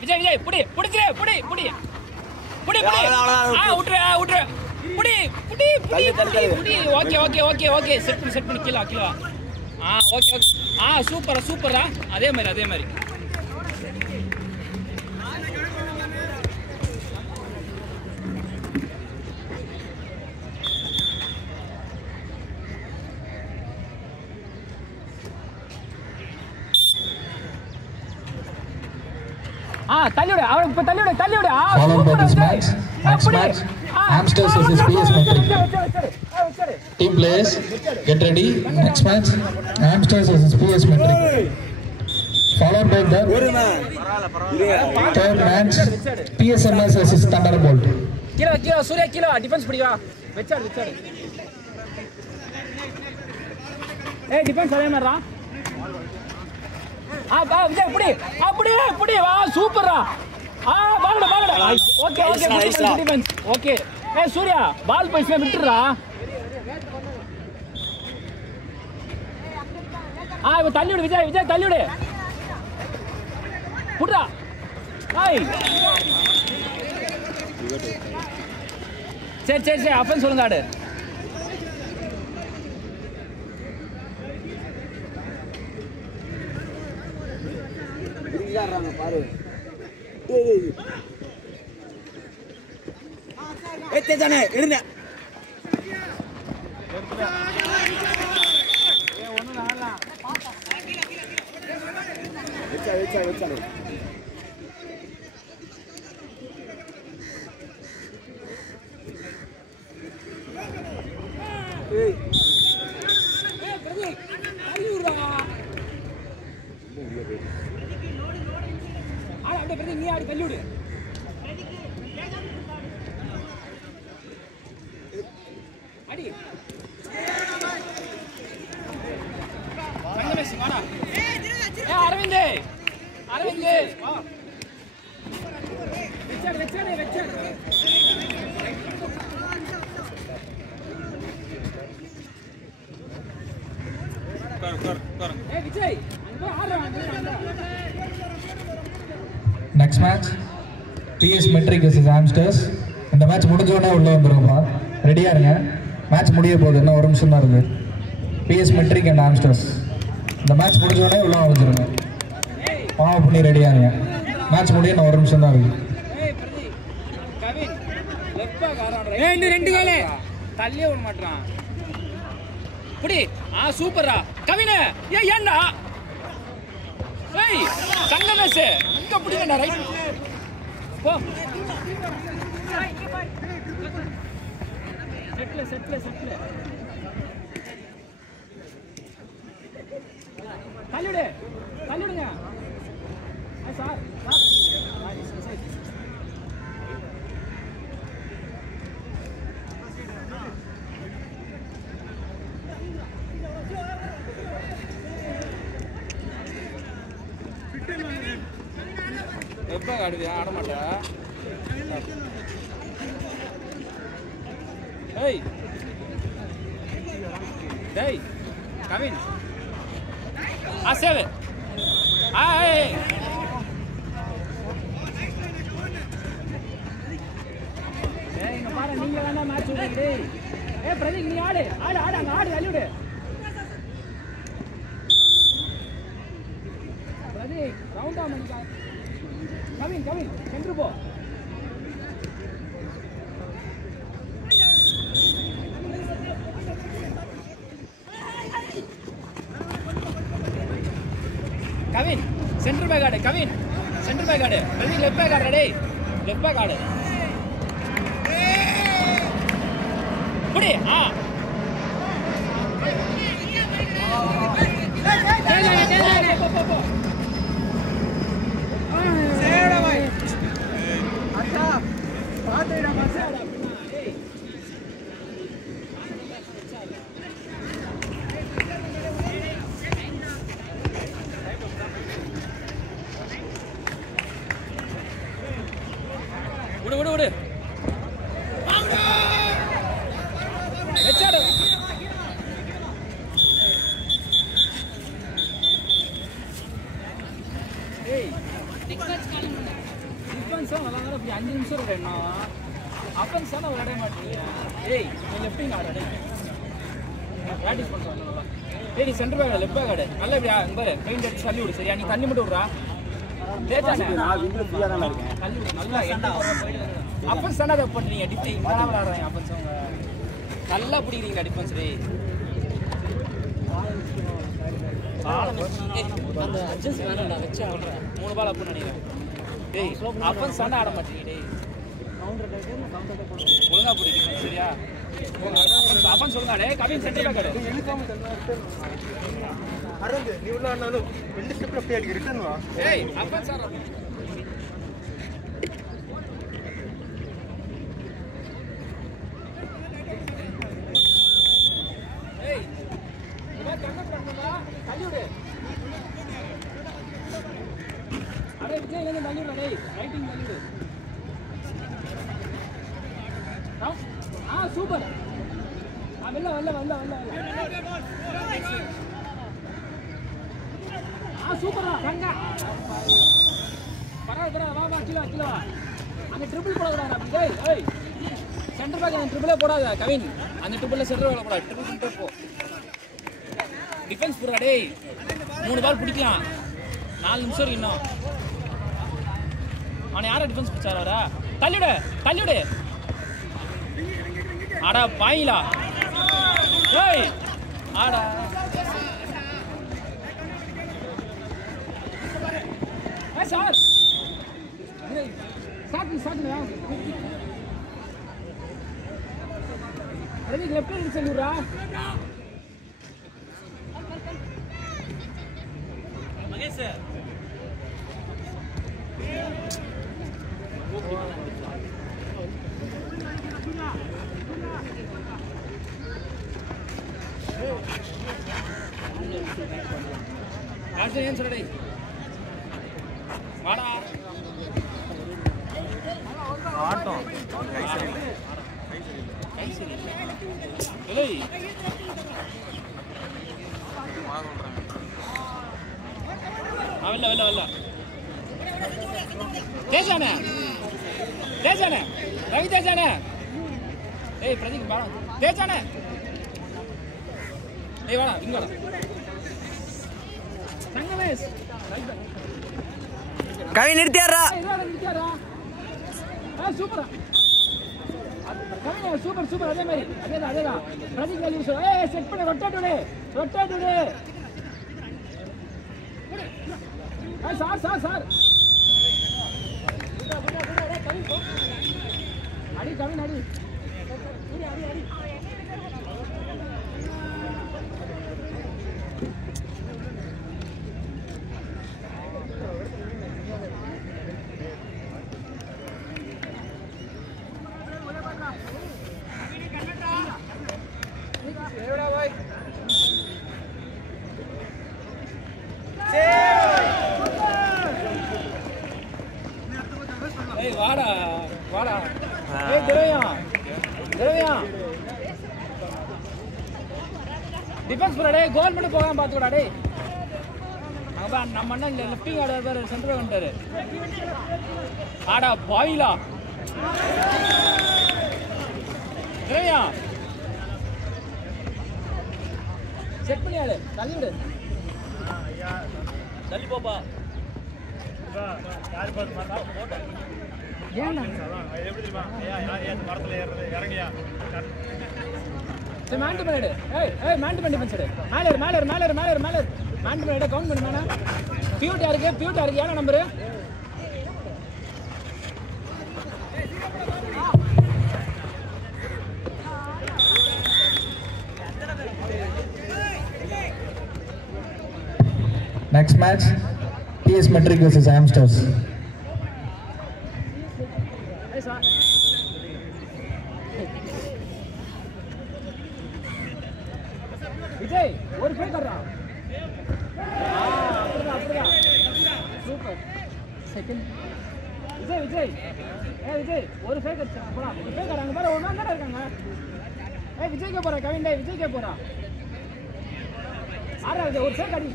விஜய் விஜய் புடி புடிச்சிரே புடி புடி புடி புடி விட்டுரு விட்டுரு புடி புடி புடி புடி okay okay okay okay set பண்ணி கீழ கீழ ஓகே ஓகே சூப்பர் சூப்பரா அதே மாதிரி தள்ளிவிடு அவன் இப்ப தள்ளிவிடு Followed by this match. Next match, Hamsters versus PS Metric. Team players, get ready. Next match, Hamsters versus PS Metric. Followed by the third match, PSMS versus Thunderbolt. கீழ சூர்யா கீழ defence பிடிவா வெச்சாடு defence அதே மாதிரிடா விஜய் புடி வா சூப்பரா bhangra okay defence okay Surya பால் போயிடுச்சு விட்டுறா இப்ப தள்ளிவிடு விஜய் தள்ளிவிடு புடுறா சரி அப்பன் சொல்லுங்க ஆடு பாரு தானே எழுந்த வச்சா நீ ஆடி தள்ளிவிடு அடி அரவிந்த் வெச்சாடு Vijay Next match, PS Metric versus Hamsters. இந்த மேட்ச் முடிஞ்ச உடனே உள்ள வந்துருங்கப்பா. ரெடியா இருங்க. மேட்ச் முடிய போகுது, இன்னும் ஒரு நிமிஷம் தான் இருக்கு. PS Metric and Hamsters. இந்த மேட்ச் முடிஞ்ச உடனே உள்ள வந்துருங்க. பாவம் பண்ணி ரெடியா இருங்க. மேட்ச் முடிய இன்னும் ஒரு நிமிஷம் தான் இருக்கு. இன்னும் ரெண்டு காலே தள்ளியே விட மாட்டான் புடி சூப்பரா கவின ஏன்டா சங்கமேஷ் இங்க புடிங்கடா ரைட் போ செட்ல தள்ளிடுங்க சார் எப்ப ஆடுவியா ஆட மாட்டா டேய் கவின் சேவ் இங்க பாரு நீங்க வேணா மேட்ச் விடுங்க பிரதீக் நீ ஆடு அங்க ஆடு தள்ளிவிடு பிரதீக் ரவுண்டா மணிக்கா கவின் சென்று போ கவின் சென்டர் பேக் ஆடு பிரதீக் லெஃப்ட் பேக் ஆடு டேய் லெஃப்ட் பேக் ஆடு புடி விடு வெச்சாடு டிஃபென்ஸா நல்லா இப்படி 5 நிமிஷம் இருக்கு என்ன அஃபென்ஸா விளையாட மாட்டீங்க ஏய் நீ லெஃப்டிங் ஆடு பிராக்டிஸ் பண்றோம் நல்லா ஏய் நீ சென்டர் பேக் லெஃப்ட் பேக் ஆடு நல்லா இப்படி இங்க பாரு பெயிண்ட் அடிச்சு தள்ளி விடு சரியா நீ தண்ணி மட்டும் விடுறா தேச்சானே நான் விங்க ஃப்ரீயா தான் இருக்கேன் தள்ளி விடு நல்லா அஃபென்ஸ் தான அத பண்றீங்க டிஃபென்ஸ் இங்க தான் விளையாடுறாங்க அஃபென்ஸ் அவங்க நல்லா பிடிக்கிறீங்க டிஃபென்ஸ் டேய் அந்த அட்ஜஸ்ட் வேணாம்டா வெச்சு ஆடுறேன் 3 பால் அப் நினைக்கிறேன் டேய் அஃபென்ஸ் தான ஆட மாட்டீங்க டேய் ஒழுங்கா பிடிக்கணும் சரியா அஃபென்ஸ் ஒழுங்கா டேய் கவின் சென்டர் பேக் ஆடு அரந்து நீ உள்ள ஆனாலும் 2 ஸ்டெப்ல அப்படியே அடிக்க ரிட்டர்ன் வா ஏய் அஃபென்ஸ் ஆடுற ஏய் இவன் கண்ணு பண்ணா தள்ளி விடு அடே விஜய் வந்து தள்ளி விடு டேய் ரைட்டிங் தள்ளி விடு சூப்பர் வெல்ல சூப்பரா ரங்கா பரவாயில்ல வா கிலோ அந்த ட்ரிபிள் போடக்கூடாது விஜய் ஏய் சென்டர் பேக் அந்த ட்ரிபிளே போடாத கவின் அந்த ட்ரிபிள்ல சென்டர் பேக் போடாத ட்ரிபிள் சென்டர் போ டிஃபென்ஸ் போடா டேய் 3 பால் பிடிக்கலாம் 4 நிமிஷம் இருக்கு இன்னும் அவனை யாரை டிஃபென்ஸ் பிடிச்சாரு வரா தள்ளிவிடு ஆடா பாயிலா ஏய் ஆடா ஏய் சார் சாட்னா ரெடி லெஃப்ட் ஹேண்ட் செல்லுடா மகேஷ் ஏன் சொல்லடே வாடா ஆட்டம் ஏய் அவல்ல தேஜானே ரவி தேஜானே ஏய் பிரதீப் வாடா தேஜானே ஏய் வாடா இங்க வாடா சங்கமேஷ் கவி நிறுத்தியாரா சூப்பரா சூப்பர் அதே மாதிரி அதேதான் பிரதீப் கலி ஏய் செட் பண்ணு ரொட்டேட் ஏய் சார் அடி கவின் அடி ஏய் வாடா ஏய் திரவியா டிஃபென்ஸ் போடா டேய் கோல் மட்டும் போகாம பாத்துடா டேய் அங்க நம்ம அண்ணன் லெஃப்டிங் ஆடுறாரு சென்டர் வந்துட்டாரு ஆடா பாயிலா திரவியா செட் பண்ணி ஆடு தள்ளி விடு தள்ளி போப்பா யார் பாத்து மாட்டா போடா ஏன்னா எப்படி தெரியுமா ஐயா மரத்துல ஏறுறது இறங்கியா சே மாண்ட் பண்ணிடு ஏய் மாண்ட் பண்ணி டிஃபென்ஸ் மேல மாண்ட் பண்ணிடு கவுண்ட் பண்ணு மேனா பியூட்டா இருக்கு ஏனா number Next match, TS Metric versus Amsters. Vijay ஒரு ஃபேக் கர்றா அப்படிதான் சூப்பர் செகண்ட் விஜய் விஜய் ஒரு ஃபேக் அடிச்சா போடா ஒரு ஃபேக் கர்றாங்க பாரு ஒரு நாள் தான் இருக்காங்க விஜய்க்கு போறா கவின் டேய் விஜய்க்கு போறா ஆறா ஒரு ஃபேக் அடி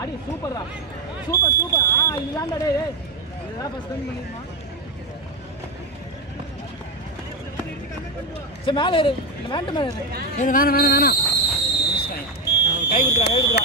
அடி சூப்பர்டா சூப்பர் சூப்பர் இதுதான்டா டேய் இதுதான் ஃபர்ஸ்ட் டைம் பண்ணிருமா சே மேல ஏறு இல்ல வேண்டாம் மேல ஏறு வேணாம் கை குடுறா